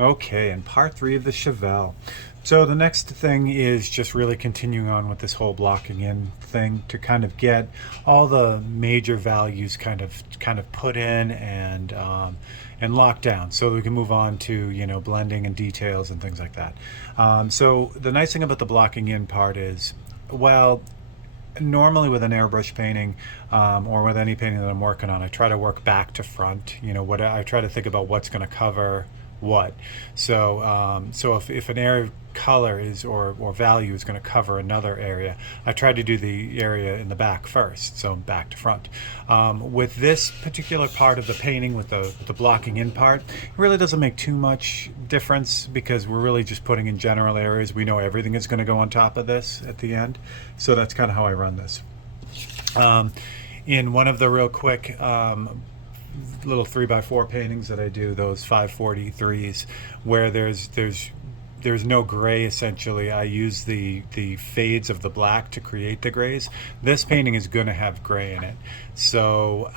Okay, and part three of the Chevelle. So the next thing is just really continuing on with this whole blocking in thing to kind of get all the major values kind of put in and locked down, so that we can move on to blending and details and things like that. So the nice thing about the blocking in part is, well, normally with an airbrush painting, or with any painting that I'm working on, I try to work back to front. What I try to think about what's going to cover what. So if an area of color is or value is going to cover another area, I try to do the area in the back first, so back to front. With this particular part of the painting, with the blocking in part, it really doesn't make too much difference because we're really just putting in general areas. We know everything is going to go on top of this at the end, so that's kind of how I run this. In one of the real quick little 3x4 paintings that I do, those 543s, where there's no gray, essentially, I use the fades of the black to create the grays. This painting is going to have gray in it, so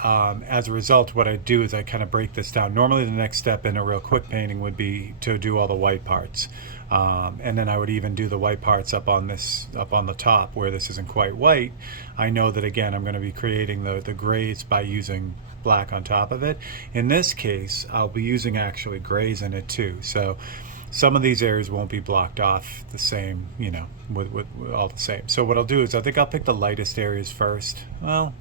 as a result, what I do is I kind of break this down. Normally the next step in a real quick painting would be to do all the white parts, and then I would even do the white parts up on the top where this isn't quite white. I know that, again, I'm going to be creating the grays by using black on top of it. In this case, I'll be using actually grays in it too, so some of these areas won't be blocked off the same, with all the same. So what I'll do is I think I'll pick the lightest areas first. Well,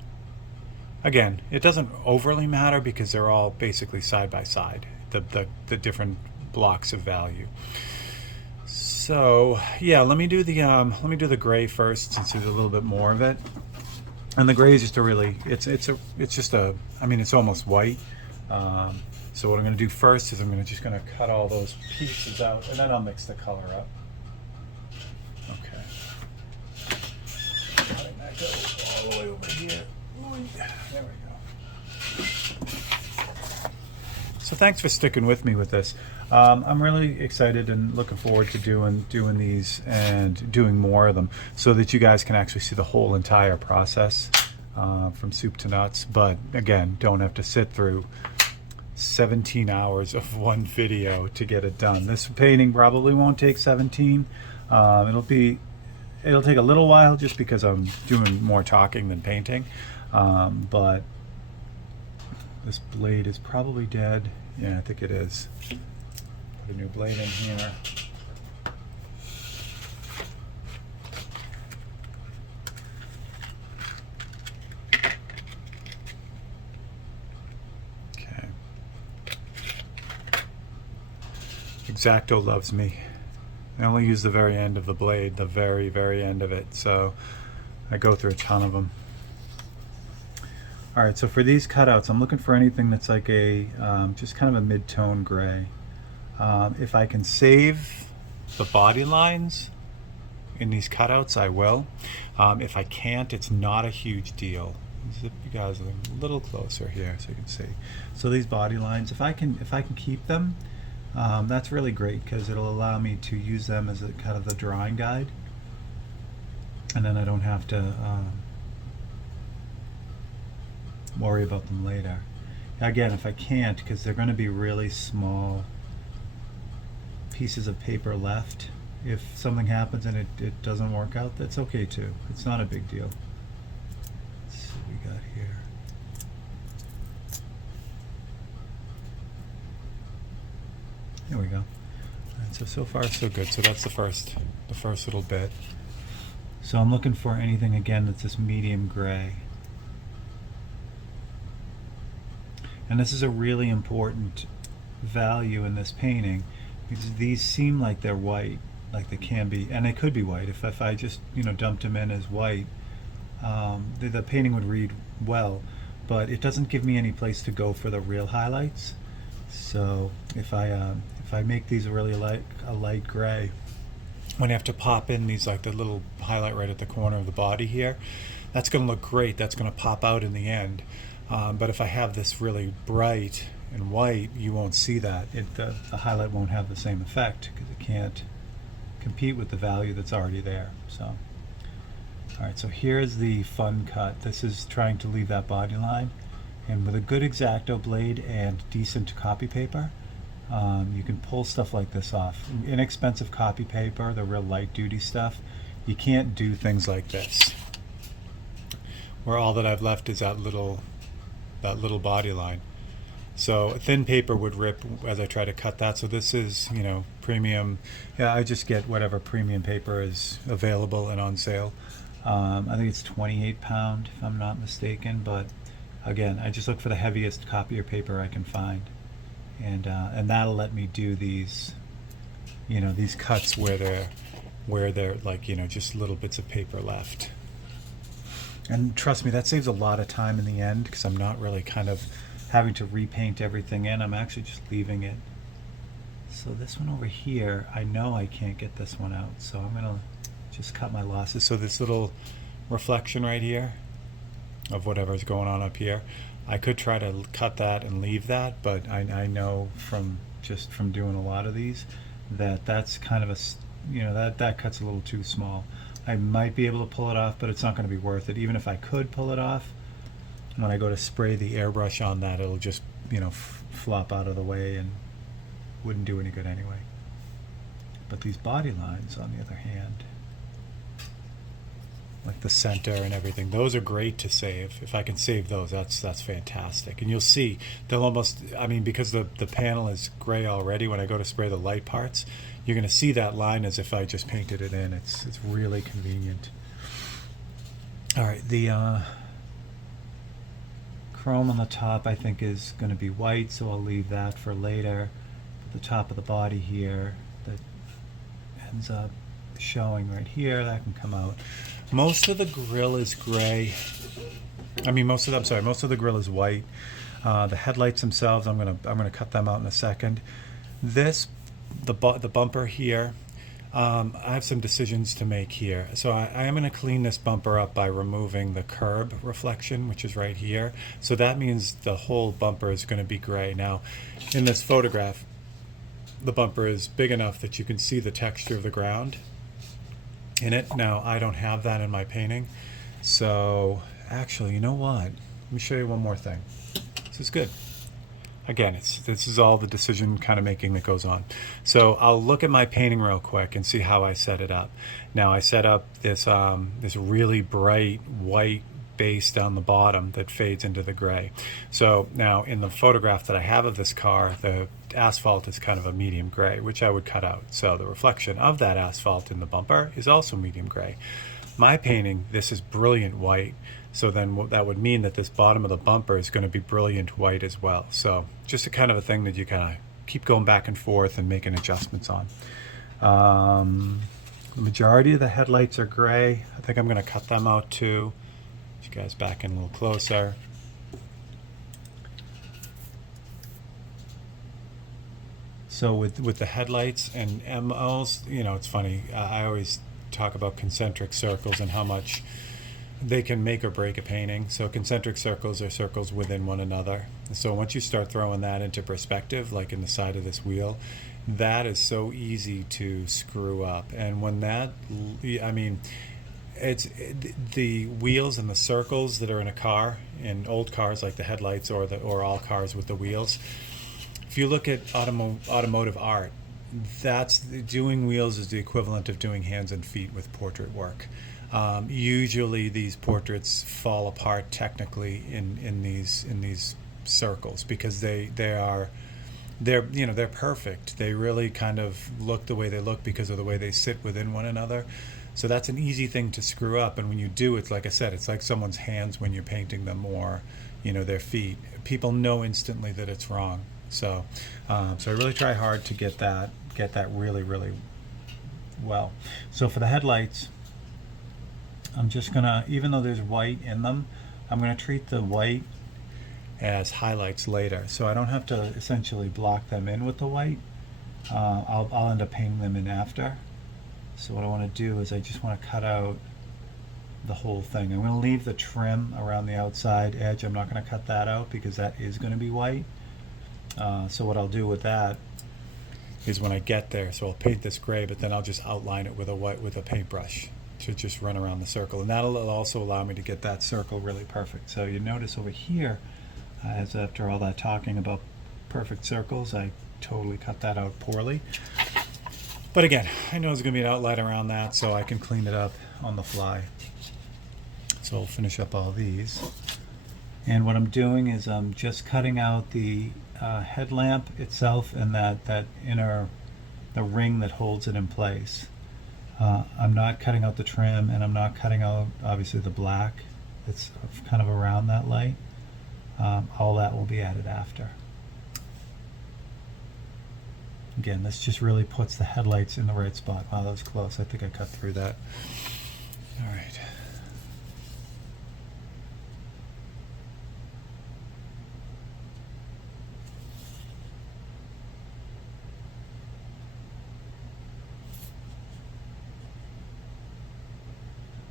again, it doesn't overly matter because they're all basically side by side, the different blocks of value. So yeah, let me do the gray first, since there's a little bit more of it. And the gray is just it's almost white. So what I'm going to do first is I'm just going to cut all those pieces out, and then I'll mix the color up. Okay. Letting that go all the way over here. There we go. So thanks for sticking with me with this. I'm really excited and looking forward to doing these and doing more of them, so that you guys can actually see the whole entire process, from soup to nuts. But again, don't have to sit through 17 hours of one video to get it done. This painting probably won't take 17. It'll take a little while, just because I'm doing more talking than painting. But this blade is probably dead. Yeah, I think it is. Put a new blade in here. Okay. X-Acto loves me. I only use the very end of the blade, the very, very end of it, so I go through a ton of them. Alright, so for these cutouts, I'm looking for anything that's like a just kind of a mid-tone gray. If I can save the body lines in these cutouts, I will. If I can't, it's not a huge deal. Zip you guys a little closer here so you can see. So these body lines, if I can keep them, that's really great, because it'll allow me to use them as a kind of the drawing guide, and then I don't have to worry about them later. Again, if I can't, because they're going to be really small pieces of paper left, if something happens and it doesn't work out, that's okay too. It's not a big deal. Let's see what we got here. There we go. All right, so far so good. So that's the first little bit. So I'm looking for anything, again, that's this medium gray. And this is a really important value in this painting, because these seem like they're white, like they can be, and they could be white. If I just dumped them in as white, the painting would read well, but it doesn't give me any place to go for the real highlights. So if I make these really a light gray, when I have to pop in these, like the little highlight right at the corner of the body here, that's going to look great. That's going to pop out in the end. But if I have this really bright and white, you won't see that. The highlight won't have the same effect, because it can't compete with the value that's already there. So, alright, so here's the fun cut. This is trying to leave that body line, and with a good X-Acto blade and decent copy paper, You can pull stuff like this off. Inexpensive copy paper, the real light duty stuff, you can't do things like this, where all that I've left is that little body line. So thin paper would rip as I try to cut that. So this is, you know, premium. Yeah, I just get whatever premium paper is available and on sale. I think it's 28 pound if I'm not mistaken, but again, I just look for the heaviest copier paper I can find, and that'll let me do these, you know, these cuts where they're like, you know, just little bits of paper left. And trust me, that saves a lot of time in the end, because I'm not really kind of having to repaint everything in. I'm actually just leaving it. So this one over here, I know I can't get this one out, so I'm gonna just cut my losses. So this little reflection right here of whatever's going on up here, I could try to cut that and leave that, but I know from doing a lot of these that that's kind of a, you know, that cuts a little too small. I might be able to pull it off, but it's not going to be worth it. Even if I could pull it off, when I go to spray the airbrush on that, it'll just, you know, flop out of the way and wouldn't do any good anyway. But these body lines, on the other hand, like the center and everything, those are great to save. If I can save those, that's fantastic. And you'll see they'll almost, I mean, because the panel is gray already, when I go to spray the light parts, you're going to see that line as if I just painted it in. It's really convenient. All right, the chrome on the top I think is going to be white, so I'll leave that for later. The top of the body here that ends up showing right here, that can come out. Most of the grill is gray. I mean, most of the grill is white. The headlights themselves, I'm gonna cut them out in a second. The bumper here, I have some decisions to make here. So I am going to clean this bumper up by removing the curb reflection, which is right here. So that means the whole bumper is going to be gray. Now, in this photograph, the bumper is big enough that you can see the texture of the ground in it. Now, I don't have that in my painting. So actually, you know what? Let me show you one more thing. This is good. Again, this is all the decision kind of making that goes on. So I'll look at my painting real quick and see how I set it up. Now I set up this this really bright white base down the bottom that fades into the gray. So now in the photograph that I have of this car, the asphalt is kind of a medium gray, which I would cut out. So the reflection of that asphalt in the bumper is also medium gray. My painting, this is brilliant white. So then that would mean that this bottom of the bumper is going to be brilliant white as well. So just a kind of a thing that you kind of keep going back and forth and making adjustments on. The majority of the headlights are gray. I think I'm going to cut them out too. Get you guys back in a little closer. So with the headlights and MOs, you know, it's funny. I always talk about concentric circles and how much they can make or break a painting. So concentric circles are circles within one another. So once you start throwing that into perspective, like in the side of this wheel, that is so easy to screw up. And when that, I mean, the wheels and the circles that are in a car, in old cars like the headlights or all cars with the wheels, if you look at automotive art, doing wheels is the equivalent of doing hands and feet with portrait work. Usually these portraits fall apart technically in these circles because they're perfect. They really kind of look the way they look because of the way they sit within one another. So that's an easy thing to screw up. And when you do, it's like I said, it's like someone's hands when you're painting them, or their feet. People know instantly that it's wrong. So I really try hard to get that really, really well. So for the headlights, I'm just gonna, even though there's white in them, I'm gonna treat the white as highlights later, so I don't have to essentially block them in with the white. I'll end up painting them in after. So what I want to do is I just want to cut out the whole thing. I'm going to leave the trim around the outside edge. I'm not going to cut that out because that is going to be white. So what I'll do with that is when I get there, so I'll paint this gray, but then I'll just outline it with a paintbrush to just run around the circle, and that'll also allow me to get that circle really perfect. So you notice over here, as after all that talking about perfect circles, I totally cut that out poorly. But again, I know there's going to be an outlet around that, so I can clean it up on the fly. So I'll finish up all these. And what I'm doing is I'm just cutting out the headlamp itself and that inner, the ring that holds it in place. I'm not cutting out the trim, and I'm not cutting out, obviously, the black that's kind of around that light. All that will be added after. Again, this just really puts the headlights in the right spot. Wow, that was close. I think I cut through that. All right.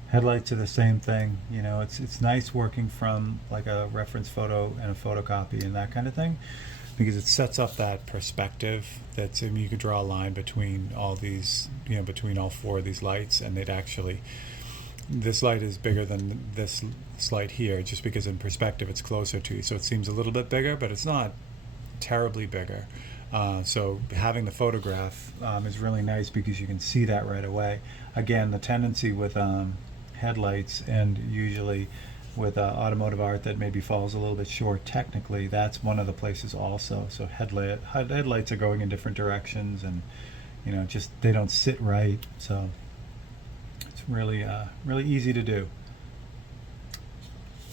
Headlights are the same thing. You know, it's nice working from like a reference photo and a photocopy and that kind of thing, because it sets up that perspective. That's, I mean, you could draw a line between all these, you know, between all four of these lights, and it actually, this light is bigger than this light here, just because in perspective it's closer to you, so it seems a little bit bigger, but it's not terribly bigger. So having the photograph is really nice because you can see that right away. Again, the tendency with headlights, and usually with automotive art that maybe falls a little bit short technically, that's one of the places also. So headlights are going in different directions, and you know, just they don't sit right. So it's really really easy to do.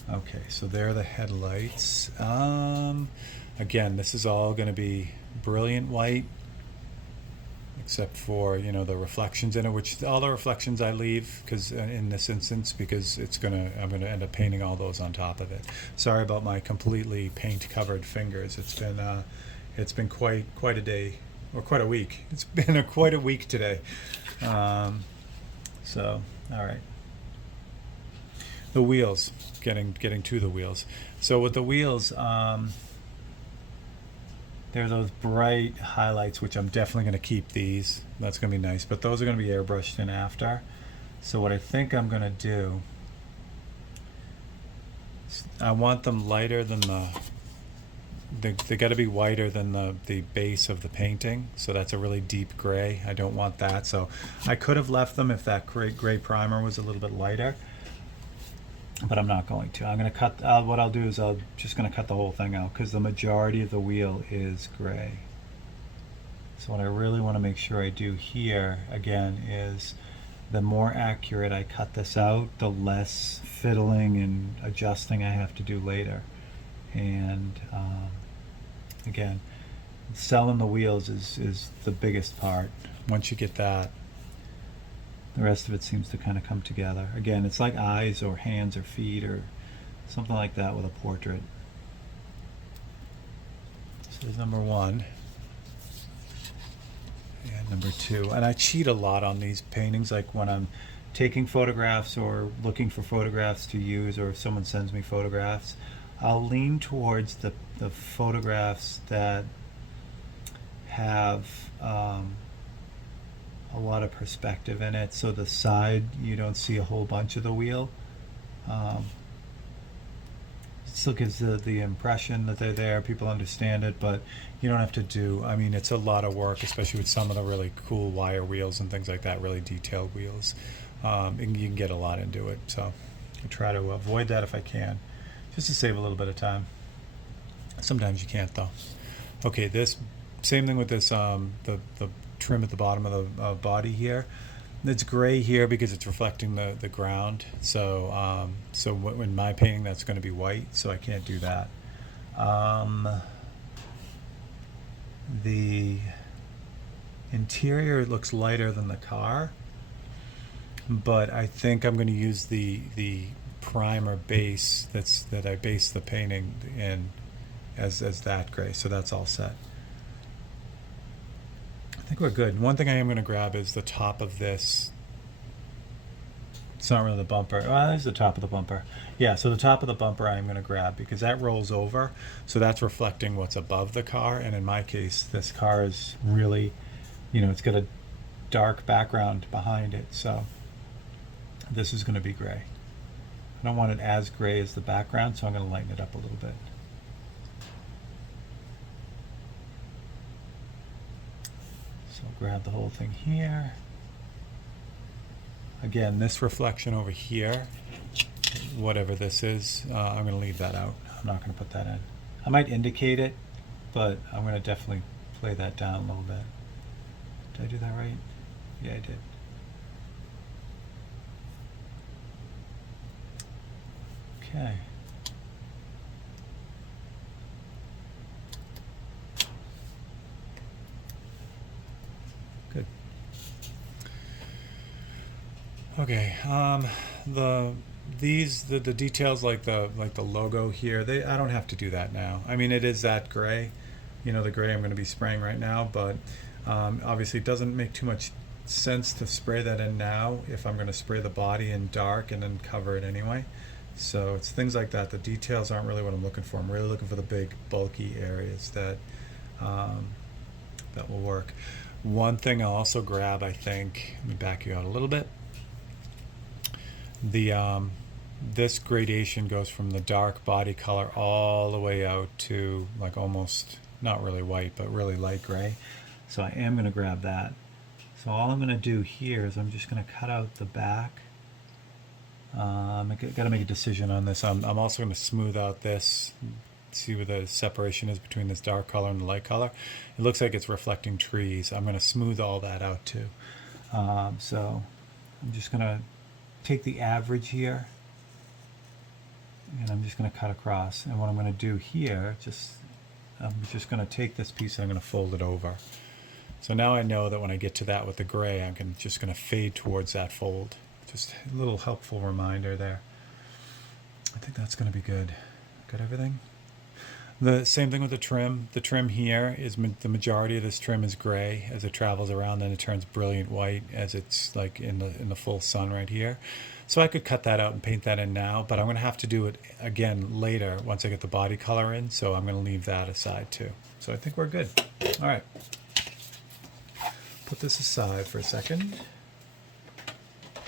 Okay, so there are the headlights. Again, this is all going to be brilliant white, except for, you know, the reflections in it, which all the reflections I leave, because in this instance, because I'm gonna end up painting all those on top of it. Sorry about my completely paint covered fingers. It's been quite a day, or quite a week. It's been quite a week today. So all right, the wheels, getting to the wheels. So with the wheels, there are those bright highlights, which I'm definitely going to keep these. That's going to be nice, but those are going to be airbrushed in after. So what I think I'm going to do, I want them lighter than they got to be whiter than the base of the painting. So that's a really deep gray. I don't want that. So I could have left them if that gray primer was a little bit lighter, but I'm not going to. I'm going to cut, what I'll do is I'm just going to cut the whole thing out, because the majority of the wheel is gray. So what I really want to make sure I do here, again, is the more accurate I cut this out, the less fiddling and adjusting I have to do later. And again, selling the wheels is the biggest part. Once you get that, the rest of it seems to kind of come together. Again, it's like eyes or hands or feet or something like that with a portrait. So there's number one. And number two. And I cheat a lot on these paintings, like when I'm taking photographs or looking for photographs to use, or if someone sends me photographs, I'll lean towards the photographs that have a lot of perspective in it, so the side you don't see a whole bunch of the wheel. It still gives the impression that they're there, people understand it, but you don't have to do, I mean, it's a lot of work, especially with some of the really cool wire wheels and things like that, really detailed wheels. And you can get a lot into it, so I try to avoid that if I can, just to save a little bit of time. Sometimes you can't though. Okay, this same thing with this the trim at the bottom of the body here. It's gray here because it's reflecting the ground. So so when my painting, that's going to be white, so I can't do that. The interior looks lighter than the car, but I think I'm going to use the primer base that I base the painting in as that gray. So that's all set. I think we're good. One thing I am going to grab is the top of this. It's not really the bumper. Well, there's the top of the bumper. Yeah, so the top of the bumper I'm going to grab, because that rolls over. So that's reflecting what's above the car. And in my case, this car is really, you know, it's got a dark background behind it. So this is going to be gray. I don't want it as gray as the background, so I'm going to lighten it up a little bit. grab the whole thing here. Again, this reflection over here, whatever this is, I'm going to leave that out. I'm not going to put that in. I might indicate it, but I'm going to definitely play that down a little bit. Did I do that right? Yeah, I did. Okay. Good. Okay. The details like the logo here, I don't have to do that now. I mean, it is that gray, you know, the gray I'm going to be spraying right now, but obviously it doesn't make too much sense to spray that in now if I'm going to spray the body in dark and then cover it anyway. So it's things like that. The details aren't really what I'm looking for. I'm really looking for the big bulky areas that that will work. One thing I'll also grab, I think, let me back you out a little bit. This gradation goes from the dark body color all the way out to like almost not really white but really light gray. So I am going to grab that. So all I'm going to do here is I'm just going to cut out the back. I got to make a decision on this. I'm also going to smooth out this, see where the separation is between this dark color and the light color. It looks like it's reflecting trees. I'm going to smooth all that out too. So I'm just going to take the average here and I'm just going to cut across. And what I'm going to do here, I'm just going to take this piece and I'm going to fold it over. So now I know that when I get to that with the gray, I'm just going to fade towards that fold. Just a little helpful reminder there. I think that's going to be good. Got everything? The same thing with the trim. The trim here is the majority of this trim is gray as it travels around, then it turns brilliant white as it's like in the full sun right here. So I could cut that out and paint that in now, but I'm going to have to do it again later once I get the body color in, so I'm going to leave that aside too. So I think we're good. All right. Put this aside for a second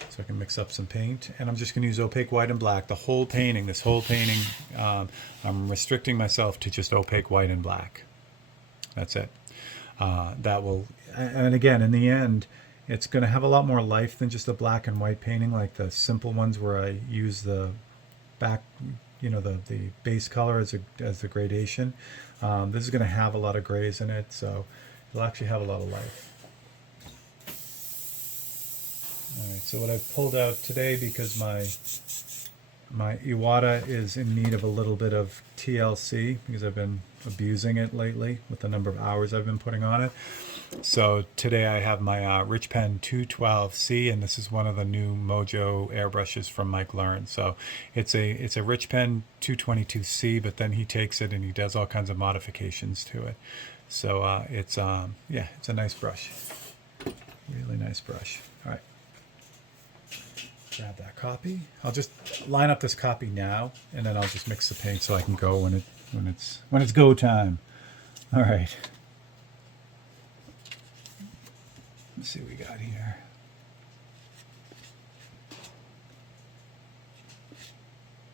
so I can mix up some paint, and I'm just going to use opaque white and black. The whole painting, this whole painting, I'm restricting myself to just opaque white and black. That's it. That will, and again, in the end, it's going to have a lot more life than just a black and white painting like the simple ones where I use the back, you know, the base color as the gradation. This is going to have a lot of grays in it, so it'll actually have a lot of life. Alright, so what I've pulled out today, because my Iwata is in need of a little bit of TLC because I've been abusing it lately with the number of hours I've been putting on it. So today I have my Rich Pen 212C, and this is one of the new Mojo airbrushes from Mike Learn. So it's a Rich Pen 222C, but then he takes it and he does all kinds of modifications to it. So it's a nice brush, really nice brush. All right. Grab that copy. I'll just line up this copy now, and then I'll just mix the paint so I can go when it's go time. All right. Let's see what we got here.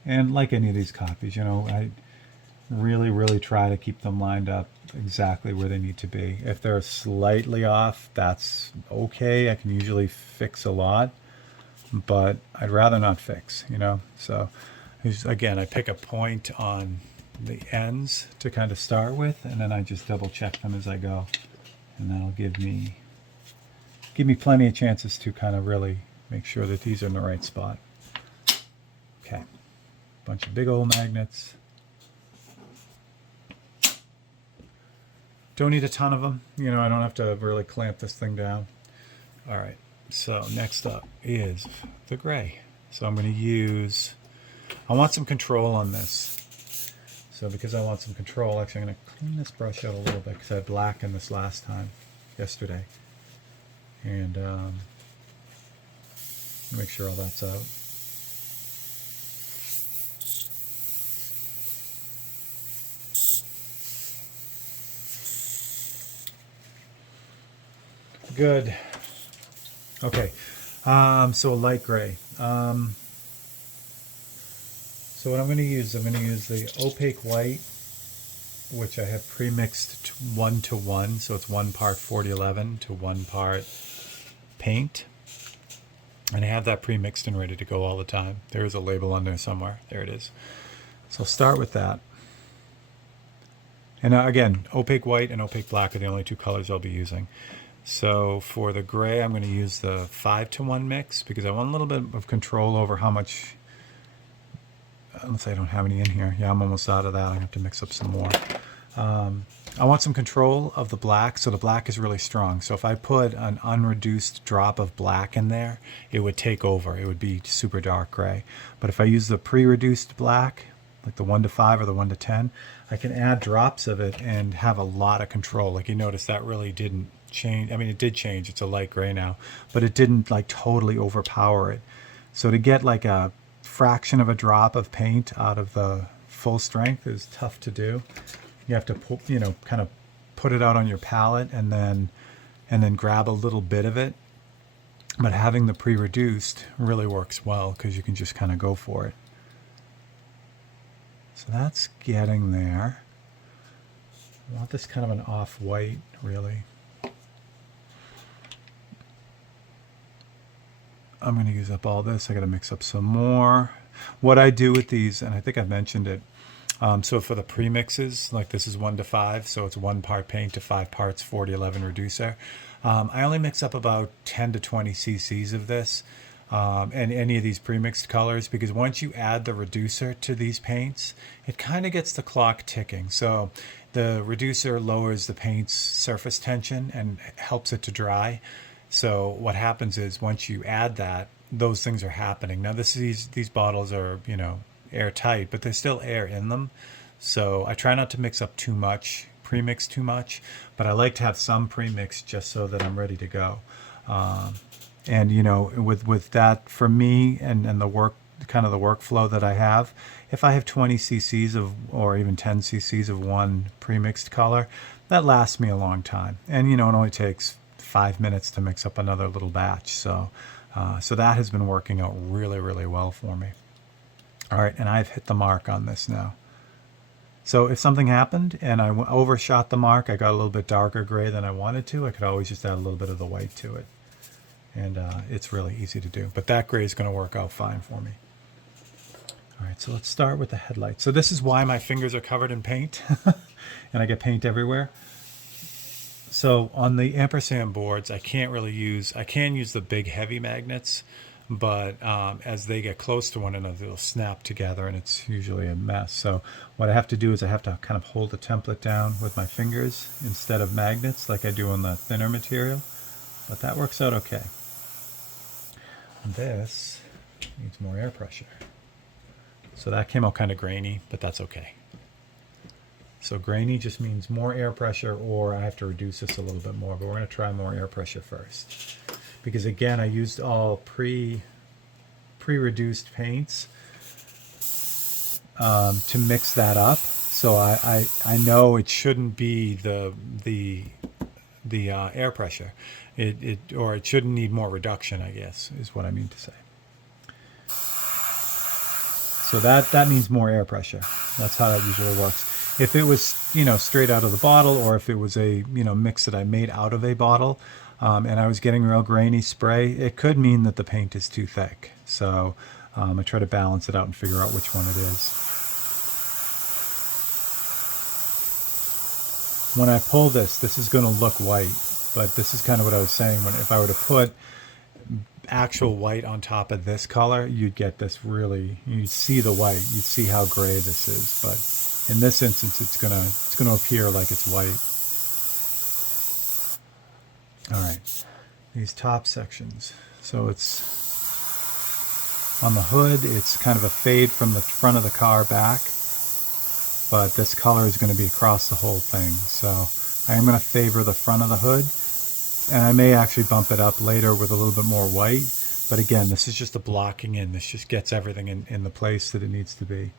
And like any of these copies, you know, I really try to keep them lined up exactly where they need to be. If they're slightly off, that's okay. I can usually fix a lot, but I'd rather not fix, you know. So again, I pick a point on the ends to kind of start with, and then I just double check them as I go, and that'll give me plenty of chances to kind of really make sure that these are in the right spot. Okay, bunch of big old magnets. Don't need a ton of them, you know. I don't have to really clamp this thing down. All right. So next up is the gray. So I'm going to I want some control on this. So because I want some control, actually I'm going to clean this brush out a little bit because I had black in this yesterday. And make sure all that's out. Good. Okay, so a light gray. So what I'm going to use the opaque white which I have pre-mixed 1-to-1, so it's 1 part 4011 to 1 part paint. And I have that pre-mixed and ready to go all the time. There is a label on there somewhere. There it is. So I'll start with that. And again, opaque white and opaque black are the only two colors I'll be using. So for the gray, I'm going to use the 5-to-1 mix because I want a little bit of control over how much. Let's say I don't have any in here. Yeah, I'm almost out of that. I have to mix up some more. I want some control of the black, so the black is really strong. So if I put an unreduced drop of black in there, it would take over. It would be super dark gray. But if I use the pre-reduced black, like the 1-to-5 or the 1-to-10, I can add drops of it and have a lot of control. Like you notice that really didn't change. I mean, it did change. It's a light gray now, but it didn't like totally overpower it. So to get like a fraction of a drop of paint out of the full strength is tough to do. You have to put, kind of put it out on your palette and then grab a little bit of it. But having the pre-reduced really works well because you can just kind of go for it. So that's getting there. I want this kind of an off-white, really. I'm going to use up all this. I got to mix up some more. What I do with these, and I think I've mentioned it, so for the premixes, like this is 1-to-5, so it's 1 part paint to 5 parts 4011 reducer. I only mix up about 10 to 20 cc's of this and any of these premixed colors, because once you add the reducer to these paints, it kind of gets the clock ticking. So the reducer lowers the paint's surface tension and helps it to dry. So what happens is once you add that, those things are happening. Now these bottles are, airtight, but there's still air in them. So I try not to mix up too much, pre-mix too much, but I like to have some pre-mix just so that I'm ready to go. And with that for me and the work, kind of the workflow that I have, if I have 20 cc's of, or even 10 cc's of one pre-mixed color, that lasts me a long time. And it only takes 5 minutes to mix up another little batch. So that has been working out really, really well for me. All right, and I've hit the mark on this now. So if something happened and I overshot the mark, I got a little bit darker gray than I wanted to, I could always just add a little bit of the white to it. And it's really easy to do. But that gray is going to work out fine for me. All right, so let's start with the headlight. So this is why my fingers are covered in paint and I get paint everywhere. So on the ampersand boards, I can use the big heavy magnets, but as they get close to one another, they'll snap together and it's usually a mess. So what I have to do is I have to kind of hold the template down with my fingers instead of magnets like I do on the thinner material, but that works out okay. This needs more air pressure. So that came out kind of grainy, but that's okay. So grainy just means more air pressure, or I have to reduce this a little bit more, but we're going to try more air pressure first. Because again, I used all pre-reduced paints to mix that up. So I know it shouldn't be the air pressure. Or it shouldn't need more reduction, I guess, is what I mean to say. So that means more air pressure. That's how that usually works. If it was, straight out of the bottle, or if it was a, mix that I made out of a bottle, and I was getting real grainy spray, it could mean that the paint is too thick. So I try to balance it out and figure out which one it is. When I pull this is going to look white, but this is kind of what I was saying. If I were to put actual white on top of this color, you'd get this you'd see the white, you'd see how gray this is, but in this instance, it's gonna appear like it's white. All right, these top sections. So it's on the hood. It's kind of a fade from the front of the car back, but this color is going to be across the whole thing. So I am going to favor the front of the hood, and I may actually bump it up later with a little bit more white. But again, this is just a blocking in. This just gets everything in the place that it needs to be.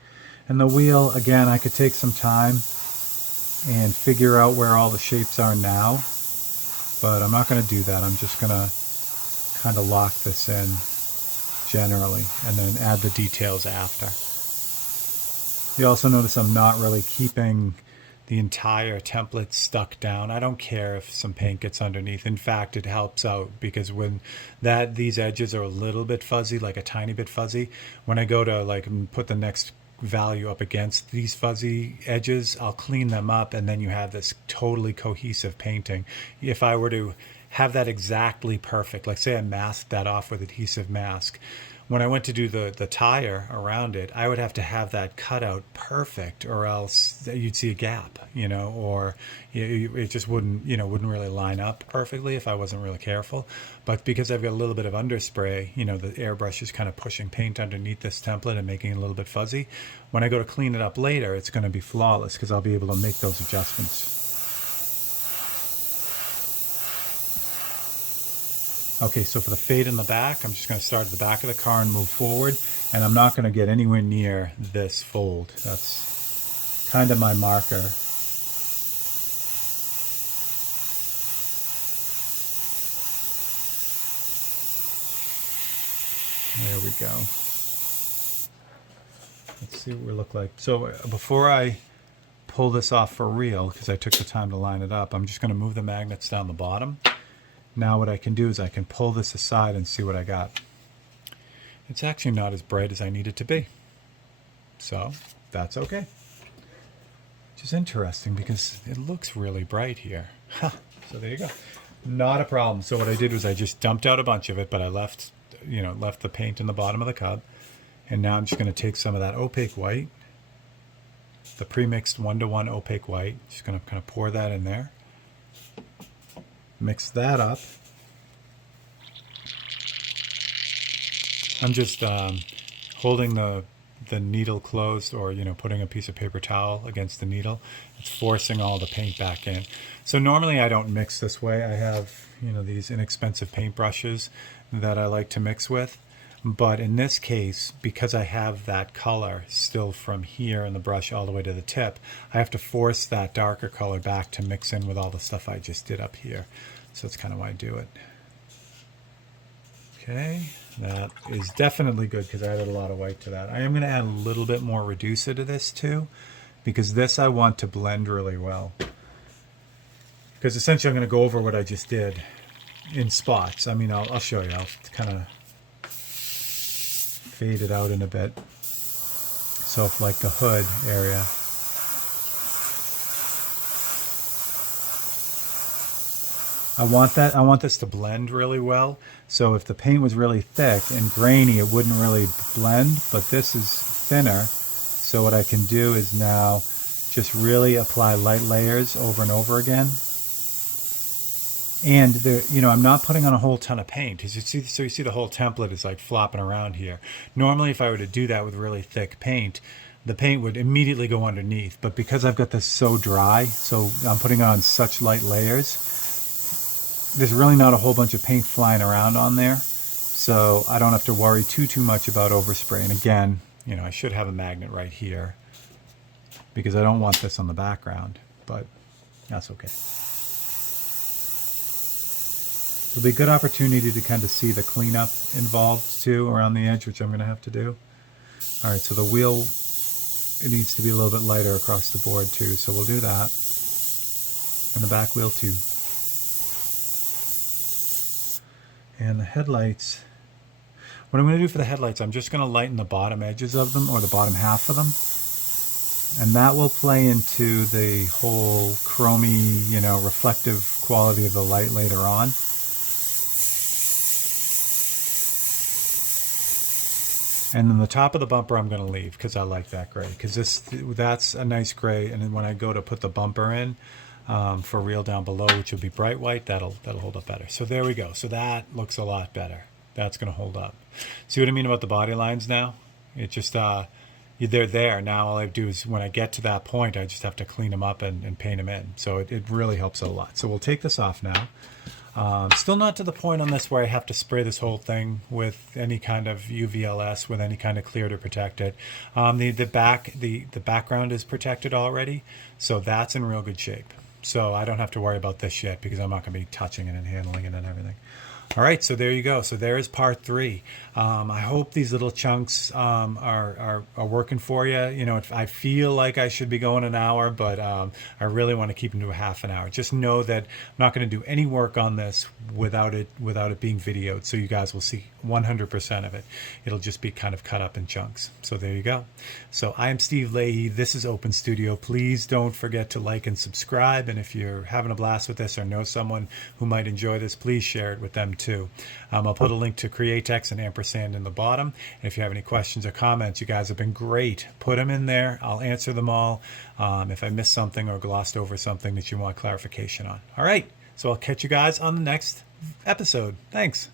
And the wheel, again, I could take some time and figure out where all the shapes are now, but I'm not going to do that. I'm just going to kind of lock this in generally and then add the details after. You also notice I'm not really keeping the entire template stuck down. I don't care if some paint gets underneath. In fact, it helps out because when these edges are a little bit fuzzy, like a tiny bit fuzzy, when I go to like put the next value up against these fuzzy edges, I'll clean them up, and then you have this totally cohesive painting. If I were to have that exactly perfect, like say I masked that off with adhesive mask, when I went to do the tire around it, I would have to have that cut out perfect, or else you'd see a gap, or it just wouldn't really line up perfectly if I wasn't really careful. But because I've got a little bit of underspray, the airbrush is kind of pushing paint underneath this template and making it a little bit fuzzy. When I go to clean it up later, it's going to be flawless because I'll be able to make those adjustments. Okay, so for the fade in the back, I'm just going to start at the back of the car and move forward, and I'm not going to get anywhere near this fold. That's kind of my marker. There we go. Let's see what we look like. So before I pull this off for real, because I took the time to line it up, I'm just going to move the magnets down the bottom. Now what I can do is I can pull this aside and see what I got. It's actually not as bright as I need it to be. So that's okay. Which is interesting because it looks really bright here. So there you go. Not a problem. So what I did was I just dumped out a bunch of it, but I left the paint in the bottom of the cub. And now I'm just going to take some of that opaque white, the pre-mixed 1-to-1 opaque white, just going to kind of pour that in there. Mix that up. I'm just holding the needle closed, or putting a piece of paper towel against the needle. It's forcing all the paint back in. So normally I don't mix this way. I have these inexpensive paint brushes that I like to mix with. But in this case, because I have that color still from here in the brush all the way to the tip, I have to force that darker color back to mix in with all the stuff I just did up here. So that's kind of why I do it. Okay, that is definitely good because I added a lot of white to that. I am going to add a little bit more reducer to this too, because this I want to blend really well. Because essentially I'm going to go over what I just did in spots. I mean, I'll show you. I'll kind of fade it out in a bit. So if like the hood area, I want this to blend really well. So if the paint was really thick and grainy, it wouldn't really blend, but this is thinner. So what I can do is now just really apply light layers over and over again. And there, I'm not putting on a whole ton of paint. As you see, so you see the whole template is like flopping around here. Normally, if I were to do that with really thick paint, the paint would immediately go underneath. But because I've got this so dry, so I'm putting on such light layers, there's really not a whole bunch of paint flying around on there. So I don't have to worry too much about overspray. And again, I should have a magnet right here because I don't want this on the background, but that's okay. It'll be a good opportunity to kind of see the cleanup involved too around the edge, which I'm going to have to do. All right, so the wheel, it needs to be a little bit lighter across the board too, so we'll do that. And the back wheel too. And the headlights, what I'm going to do for the headlights, I'm just going to lighten the bottom edges of them, or the bottom half of them. And that will play into the whole chromy, reflective quality of the light later on. And then the top of the bumper I'm going to leave because I like that gray, because that's a nice gray. And then when I go to put the bumper in for real down below, which will be bright white, that'll hold up better. So there we go. So that looks a lot better. That's going to hold up. See what I mean about the body lines now? It just they're there now. All I do is when I get to that point, I just have to clean them up and paint them in. So it really helps a lot. So we'll take this off now. Still not to the point on this where I have to spray this whole thing with any kind of UVLS, with any kind of clear to protect it. The background is protected already, so that's in real good shape. So I don't have to worry about this yet because I'm not going to be touching it and handling it and everything. All right, so there you go. So there is part 3. I hope these little chunks are working for you. You know, I feel like I should be going an hour, but I really want to keep them to a half an hour. Just know that I'm not going to do any work on this without it being videoed, so you guys will see 100% of it. It'll just be kind of cut up in chunks. So there you go. So I am Steve Leahy. This is Open Studio. Please don't forget to like and subscribe. And if you're having a blast with this or know someone who might enjoy this, please share it with them too. I'll put a link to Createx and ampersand in the bottom. And if you have any questions or comments, you guys have been great. Put them in there. I'll answer them all. If I missed something or glossed over something that you want clarification on. All right. So I'll catch you guys on the next episode. Thanks.